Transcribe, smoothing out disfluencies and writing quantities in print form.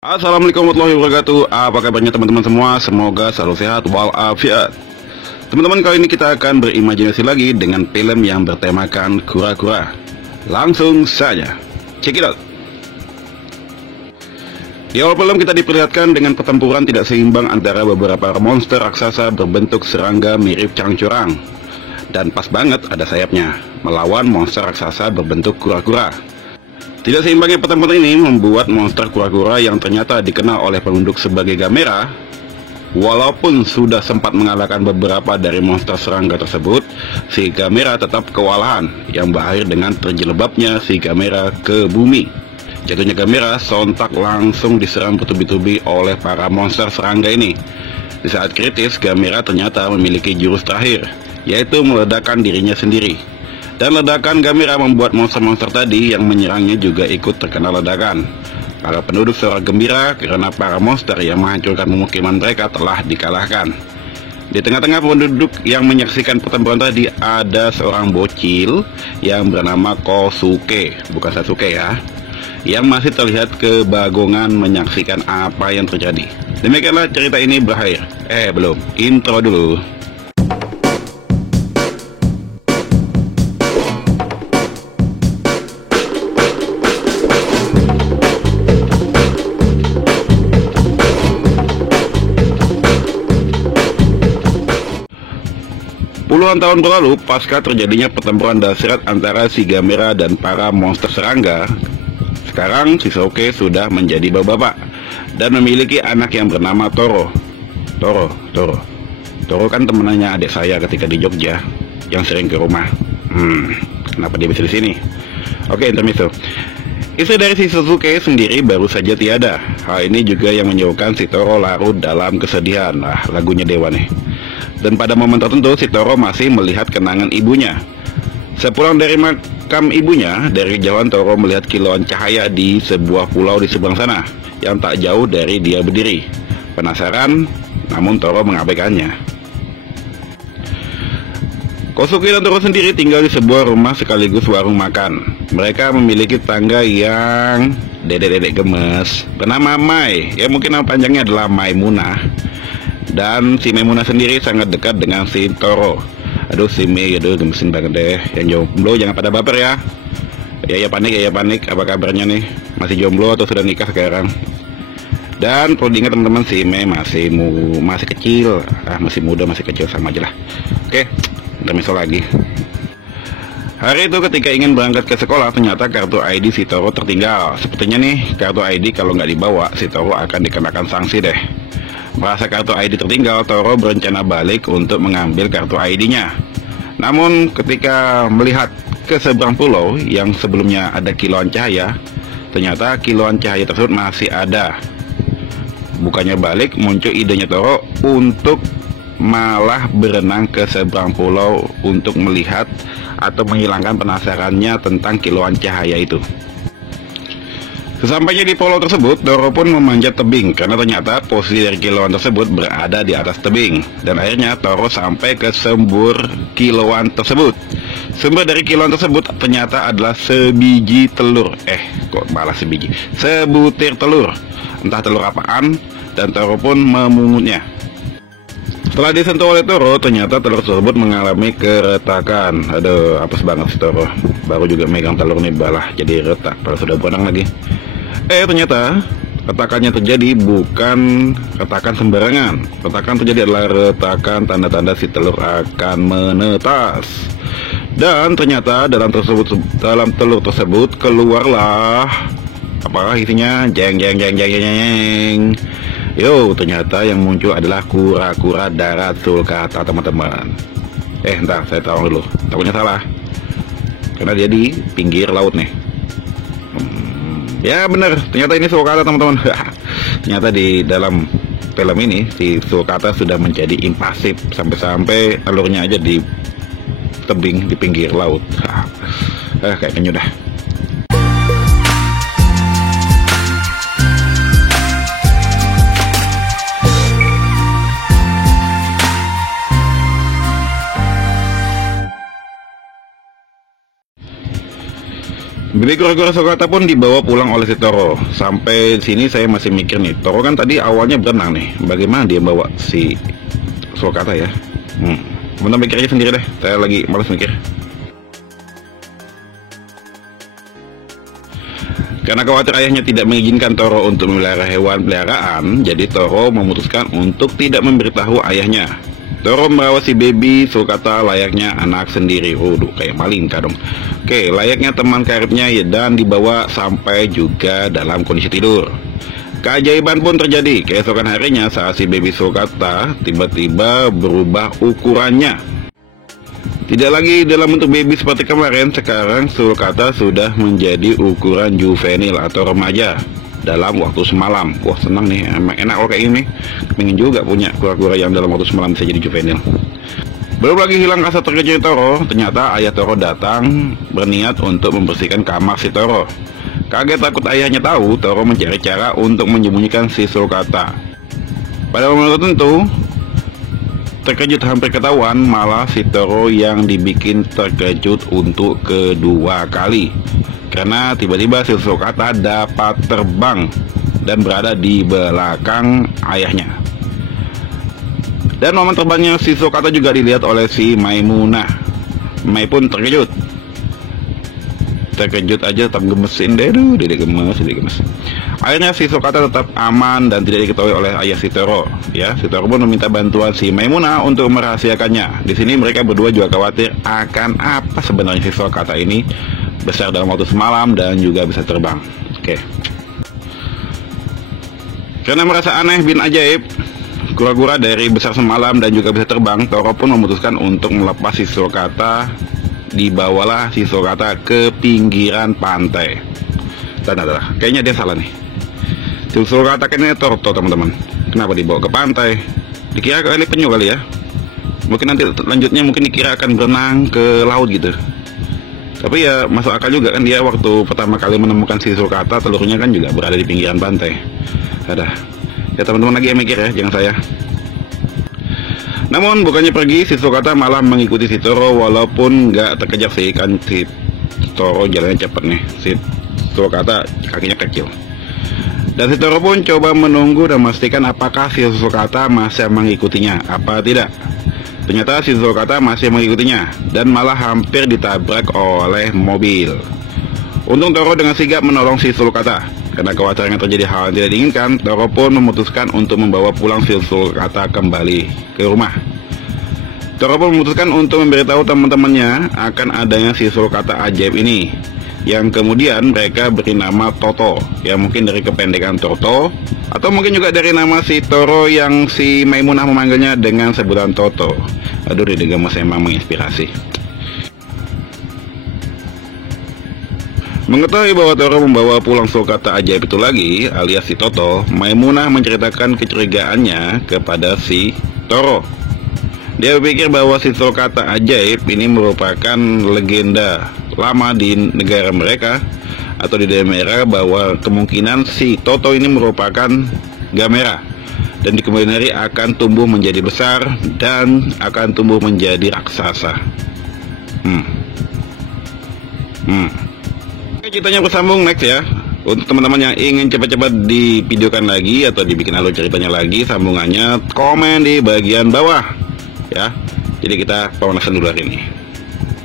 Assalamualaikum warahmatullahi wabarakatuh. Apa kabarnya teman-teman semua? Semoga selalu sehat walafiat. Teman-teman, kali ini kita akan berimajinasi lagi dengan film yang bertemakan kura-kura. Langsung saja, check it out. Di awal film kita diperlihatkan dengan pertempuran tidak seimbang antara beberapa monster raksasa berbentuk serangga mirip cangcurang. Dan pas banget ada sayapnya, melawan monster raksasa berbentuk kura-kura. Tidak seimbangnya pertempuran ini membuat monster kura-kura yang ternyata dikenal oleh penduduk sebagai Gamera, walaupun sudah sempat mengalahkan beberapa dari monster serangga tersebut, si Gamera tetap kewalahan yang berakhir dengan terjelebabnya si Gamera ke bumi. Jatuhnya Gamera sontak langsung diserang bertubi-tubi oleh para monster serangga ini. Di saat kritis, Gamera ternyata memiliki jurus terakhir, yaitu meledakkan dirinya sendiri. Dan ledakan Gamera membuat monster-monster tadi yang menyerangnya juga ikut terkena ledakan. Para penduduk sorak gembira karena para monster yang menghancurkan pemukiman mereka telah dikalahkan. Di tengah-tengah penduduk yang menyaksikan pertempuran tadi ada seorang bocil yang bernama Kosuke, bukan Sasuke ya, yang masih terlihat kebagongan menyaksikan apa yang terjadi. Demikianlah cerita ini berakhir. Belum, intro dulu. Puluhan tahun berlalu, pasca terjadinya pertempuran dahsyat antara si Gamera dan para monster serangga, sekarang si Sasuke sudah menjadi bapak-bapak dan memiliki anak yang bernama Toro. Toro kan temenannya adik saya ketika di Jogja, yang sering ke rumah. Kenapa dia bisa di sini? Oke, intermezzo. Istri dari si Sasuke sendiri baru saja tiada. Hal ini juga yang menyebabkan si Toro larut dalam kesedihan. Lagunya Dewa nih. Dan pada momen tertentu si Toro masih melihat kenangan ibunya. Sepulang dari makam ibunya, dari jauhan Toro melihat kilauan cahaya di sebuah pulau di seberang sana, yang tak jauh dari dia berdiri. Penasaran, namun Toro mengabaikannya. Kosuke dan Toro sendiri tinggal di sebuah rumah sekaligus warung makan. Mereka memiliki tangga yang dedek-dedek gemes bernama Mai, ya mungkin nama panjangnya adalah Maimunah. Dan si Maimunah sendiri sangat dekat dengan si Toro. Aduh si Mei, aduh gemesin banget deh. Yang jomblo jangan pada baper ya. Ya panik. Apa kabarnya nih? Masih jomblo atau sudah nikah sekarang? Dan perlu diingat teman-teman, si Mei masih kecil. Masih muda, masih kecil, sama aja lah. Oke, intermezzo lagi. Hari itu ketika ingin berangkat ke sekolah, ternyata kartu ID si Toro tertinggal. Sepertinya nih, kartu ID kalau nggak dibawa, si Toro akan dikenakan sanksi deh. Merasa kartu ID tertinggal, Toro berencana balik untuk mengambil kartu ID-nya. Namun ketika melihat ke seberang pulau yang sebelumnya ada kilauan cahaya, ternyata kilauan cahaya tersebut masih ada. Bukannya balik, muncul idenya Toro untuk malah berenang ke seberang pulau untuk melihat atau menghilangkan penasarannya tentang kilauan cahaya itu. Sesampainya di pulau tersebut, Toro pun memanjat tebing karena ternyata posisi dari kilauan tersebut berada di atas tebing. Dan akhirnya Toro sampai ke sumber kilauan tersebut. Sumber dari kilauan tersebut ternyata adalah sebiji telur. Kok malah sebiji? Sebutir telur. Entah telur apaan, dan Toro pun memungutnya. Setelah disentuh oleh Toro, ternyata telur tersebut mengalami keretakan. Aduh, apes banget si Toro. Baru juga megang telur nih balah jadi retak, padahal sudah berenang lagi. Ternyata retakannya terjadi bukan retakan sembarangan. Retakan terjadi adalah retakan tanda-tanda si telur akan menetas. Dan ternyata dalam telur tersebut keluarlah, apakah isinya? Jeng. Yo, ternyata yang muncul adalah kura-kura darat sulcata, teman-teman. Entar saya tahu dulu, takutnya salah karena dia di pinggir laut nih. Ya bener, ternyata ini sulcata, teman-teman. Ternyata di dalam film ini si sulcata sudah menjadi invasif, sampai-sampai alurnya aja di tebing di pinggir laut. Kayak penyu dah. Bibi kura-kura Sulkata pun dibawa pulang oleh si Toro. Sampai sini saya masih mikir nih, Toro kan tadi awalnya berenang nih, bagaimana dia bawa si Sulkata ya? Teman-teman pikir aja sendiri deh, saya lagi malas mikir. Karena khawatir ayahnya tidak mengizinkan Toro untuk memelihara hewan peliharaan, jadi Toro memutuskan untuk tidak memberitahu ayahnya. Toro merawat si baby Sulkata layaknya anak sendiri. Waduh, kayak Malinka dong. Oke, layaknya teman karibnya ya, dan dibawa sampai juga dalam kondisi tidur. Keajaiban pun terjadi. Keesokan harinya saat si baby Sulkata tiba-tiba berubah ukurannya. Tidak lagi dalam bentuk baby seperti kemarin, sekarang Sulkata sudah menjadi ukuran juvenil atau remaja dalam waktu semalam. Wah, senang nih, emang enak kalau kayak gini. Pengen juga punya kura-kura yang dalam waktu semalam bisa jadi juvenil. Belum lagi hilang rasa terkejutnya Toro, ternyata ayah Toro datang berniat untuk membersihkan kamar si Toro. Kaget takut ayahnya tahu, Toro mencari cara untuk menyembunyikan si Sulkata. Pada momen tertentu, terkejut hampir ketahuan, malah si Toro yang dibikin terkejut untuk kedua kali. Karena tiba-tiba si Sulkata dapat terbang dan berada di belakang ayahnya. Dan momen terbangnya si Sulkata juga dilihat oleh si Maimunah. Mai pun terkejut. Terkejut aja tetap gemesin deh, dia gemes. Akhirnya si Sulkata tetap aman dan tidak diketahui oleh ayah si Toro. Ya, si Toro pun meminta bantuan si Maimunah untuk merahasiakannya. Di sini mereka berdua juga khawatir akan apa sebenarnya si Sulkata ini besar dalam waktu semalam dan juga bisa terbang. Oke. Karena merasa aneh bin ajaib, kura-kura dari besar semalam dan juga bisa terbang, Toro pun memutuskan untuk melepas si Sulkata. Dibawalah si Sulkata ke pinggiran pantai. Kayaknya dia salah nih. Si Sulkata kayaknya Torto, teman-teman. Kenapa dibawa ke pantai? Dikira kali penyu kali ya. Mungkin nanti lanjutnya mungkin dikira akan berenang ke laut gitu. Tapi ya masuk akal juga kan, dia waktu pertama kali menemukan si Sulkata, telurnya kan juga berada di pinggiran pantai. Ya teman-teman lagi yang mikir ya, jangan saya. Namun bukannya pergi, si Sulkata malah mengikuti si Toro walaupun nggak terkejar sih, kan si Toro jalannya cepet nih, si Sulkata kakinya kecil. Dan si Toro pun coba menunggu dan memastikan apakah si Sulkata masih mengikutinya, apa tidak. Ternyata si Sulkata masih mengikutinya dan malah hampir ditabrak oleh mobil. Untung Toro dengan sigap menolong si Sulkata. Karena khawatirnya terjadi hal yang tidak diinginkan, Toro pun memutuskan untuk membawa pulang si Sulkata kembali ke rumah. Toro pun memutuskan untuk memberitahu teman-temannya akan adanya si Sulkata ajaib ini, yang kemudian mereka beri nama Toto, yang mungkin dari kependekan Toto, atau mungkin juga dari nama si Toro yang si Maimunah memanggilnya dengan sebutan Toto. Aduh, dia gemes emang menginspirasi. Mengetahui bahwa Toro membawa pulang Sulkata ajaib itu lagi, alias si Toto, Maimunah menceritakan kecurigaannya kepada si Toro. Dia berpikir bahwa si Sulkata ajaib ini merupakan legenda lama di negara mereka, atau di daerah mereka, bahwa kemungkinan si Toto ini merupakan Gamera, dan di kemudian hari akan tumbuh menjadi besar dan akan tumbuh menjadi raksasa. Ceritanya bersambung next ya. Untuk teman-teman yang ingin cepat-cepat divideokan lagi atau dibikin alur ceritanya lagi, sambungannya komen di bagian bawah ya. Jadi kita pemanasan dulu hari ini.